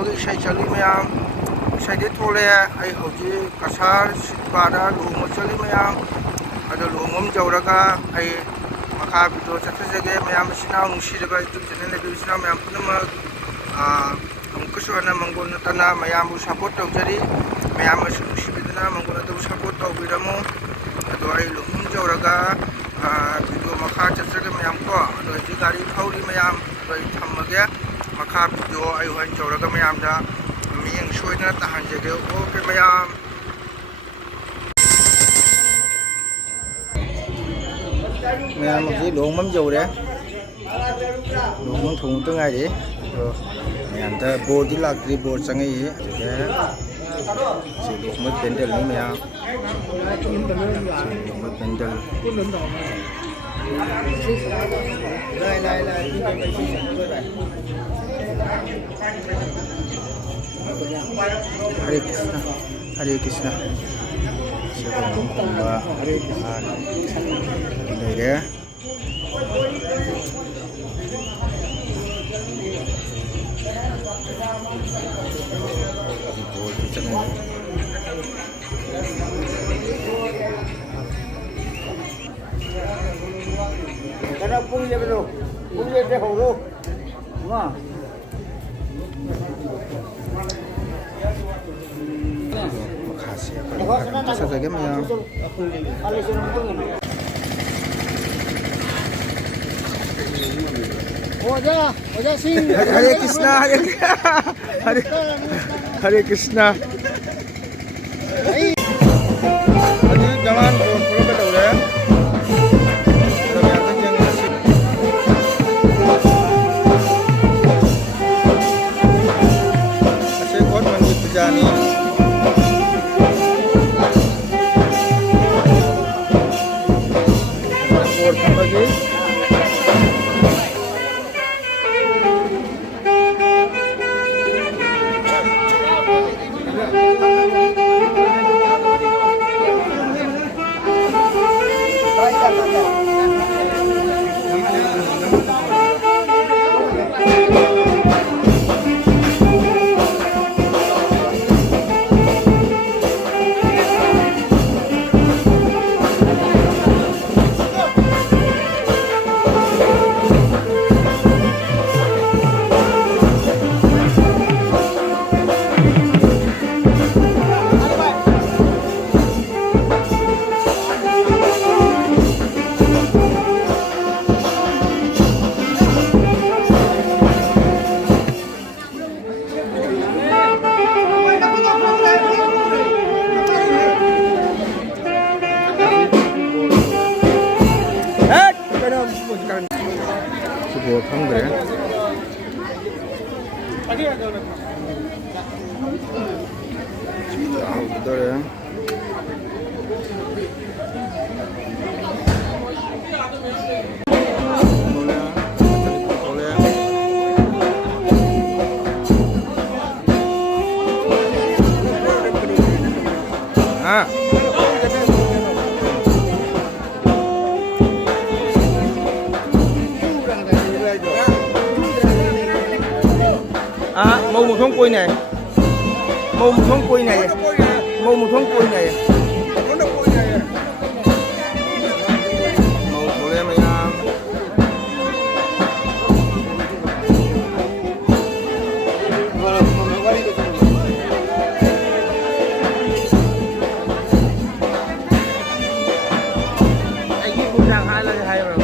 ꯂꯨꯍꯣꯡꯕꯒꯤ ꯏꯁꯩ ꯆꯠꯂꯤ ꯃꯌꯥꯝ ꯏꯁꯩꯗꯤ ꯊꯣꯛꯂꯛꯑꯦ ꯑꯩ ꯍꯧꯖꯤꯛ ꯀꯁꯥꯔ ꯁꯤꯠꯄꯥꯗ ꯂꯨꯍꯣꯡꯕ ꯆꯠꯂꯤ ꯃꯌꯥꯝ ꯑꯗꯣ ꯂꯨꯍꯣꯡꯕ ꯌꯧꯔꯒ ꯑꯩ ꯃꯈꯥ ꯚꯤꯗꯤꯑꯣ ꯆꯠꯊꯖꯒꯦ ꯃꯌꯥꯝ ꯏꯆꯤꯟ ꯏꯅꯥꯎ ꯅꯨꯡꯁꯤꯔꯕ ꯌꯨꯇ꯭ꯌꯨꯕ ꯆꯦꯅꯦꯜ ꯂꯩꯕ ꯏꯆꯤꯟ ꯏꯅꯥꯎ ꯃꯌꯥꯝ ꯄꯨꯝꯅꯃꯛ ꯑꯃꯨꯛꯀꯁꯨ ꯍꯟꯅ ꯃꯪꯒꯣꯜ ꯅꯠꯇꯅ ꯃꯌꯥꯝꯕꯨ ꯁꯞꯄꯣꯔꯠ ꯇꯧꯖꯔꯤ ꯃꯌꯥꯝꯅꯁꯨ ꯅꯨꯡꯁꯤꯕꯤꯗꯨꯅ ꯃꯪꯒꯣꯜ ꯑꯗꯨꯕꯨ ꯁꯞꯄꯣꯔꯠ ꯇꯧꯕꯤꯔꯝꯃꯨ ꯑꯗꯣ ꯑꯩ ꯂꯨꯍꯣꯡ ꯌꯧꯔꯒ ꯚꯤꯗꯤꯑꯣ ꯃꯈꯥ ꯆꯠꯆꯒꯦ ꯃꯌꯥꯝ ꯀꯣ ꯑꯗꯣ ꯍꯧꯖꯤꯛ ꯒꯥꯔꯤ ꯊꯧꯔꯤ ꯃꯌꯥꯝ ꯑꯗꯣ ꯑꯩ ꯊꯝꯃꯒꯦ ꯃꯈꯥ ꯚꯤꯗꯤꯑꯣ ꯑꯩ ꯍꯣꯔꯦꯟ ꯌꯧꯔꯒ ꯃꯌꯥꯝꯗ ꯃꯤꯠꯌꯦꯡ ꯁꯣꯏꯗꯅ ꯇꯥꯍꯟꯖꯒꯦ ꯑꯣꯀꯦ ꯃꯌꯥꯝ ꯃꯌꯥꯝ ꯍꯧꯖꯤꯛ ꯂꯨꯍꯣꯡꯕ ꯌꯧꯔꯦ ꯂꯨꯍꯣꯡꯕ ꯊꯣꯡꯇ ꯉꯥꯏꯔꯤ ꯑꯗꯣ ꯃꯌꯥꯝꯗ ꯕꯣꯔꯗꯤ ꯂꯥꯛꯇ꯭ꯔꯤ ꯕꯣꯔ ꯆꯪꯉꯛꯏ ꯑꯗꯨꯗ ꯁꯤ ꯂꯨꯍꯣꯡꯕ ꯄꯦꯟꯗꯦꯜꯅꯤ ꯃꯌꯥꯝ ꯂꯨꯍꯣꯡꯕ ꯄꯦꯟꯗꯦꯜ Hare Krishna Siapa ini dia karena punya belum punya deh horo wah makasih saja maya Oja sing Hare Krishna Hare Krishna Aji jangan follow ke dulu ya Jani lagi sebuah tangga ya. Betul ya. Màu một thông quỳ này, màu một thông quỳ này, màu một thông quỳ này, màu của em anh ghi một hàng hai là hay rồi.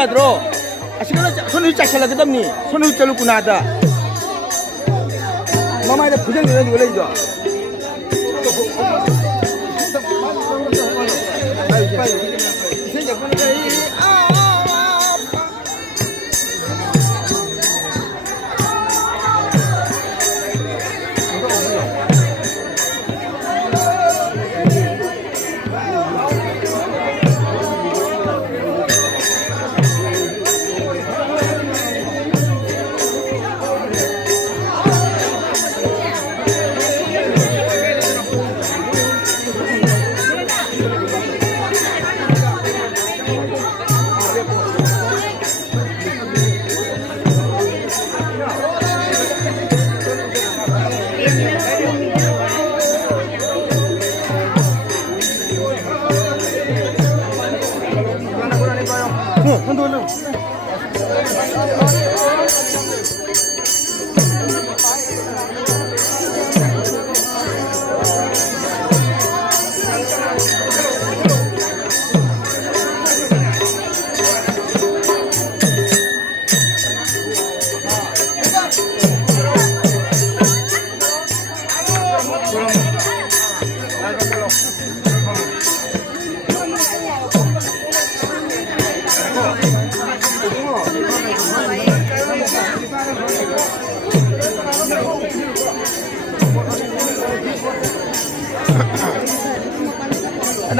야들어. 아시겠나? 손을 짝살라겠답니. 손을 자르고 나다. 마마에다 부정되는 거 원래 이거.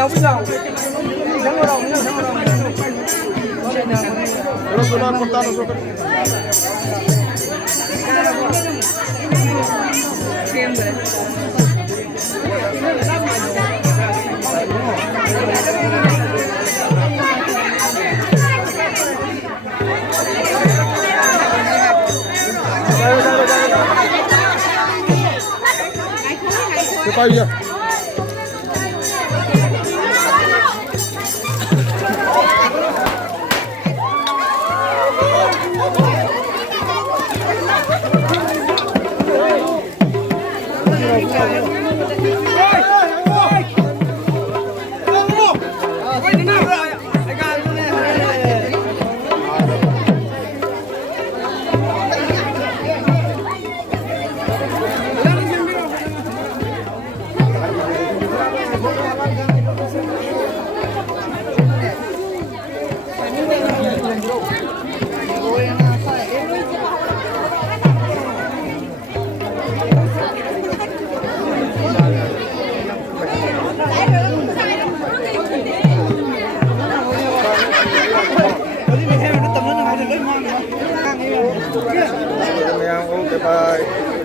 Đâu biết đâu. Sáng ở đâu, sáng ở đâu. Nó sudah kontan sudah. Cái tay chưa? Bye.